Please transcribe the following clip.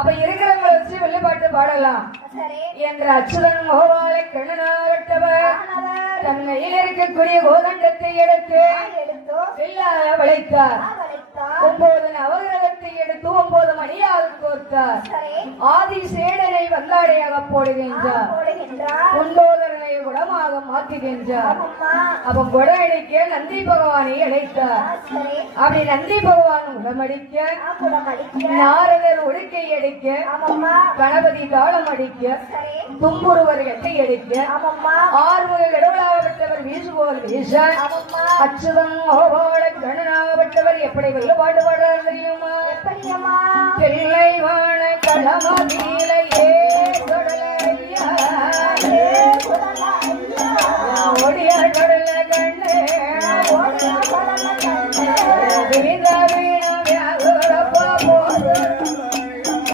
அப்ப இருக்கிறவங்களை வச்சு வெள்ளிப்பாட்டு பாடலாம் என்ற அச்சுதன் மோவாலை கண்ணனாவட்டவர் தன் கையில் இருக்கக்கூடிய கோதண்டத்தை எடுத்து வெள்ளால வளைத்தார். 9 நவகிரகத்தை எடுத்து 9 மணியாக கோர்த்தார். ஆதி சேடனை வந்தாடையாக போடுகின்றார். குண்டோதரனை குடமாக மாற்றுகின்றார். அப்ப குடம் அடிக்க நந்தி பகவானை அழைத்தார். அப்படி நந்தி பகவான் உடமடிக்க, நாரதர் உடுக்கை அடிக்க, கணபதி தாளம் அடிக்க, தும்புருவர் எட்டை அடிக்க, ஆறுமுக கடவுளாகப்பட்டவர் வீசுபோல் வீச, அச்சுதம் மோபால கண்ணனாகப்பட்டவர் எப்படி வெள்ளப்பாடு பாடுறார் தெரியுமா? தில்லை வாழ களமதியில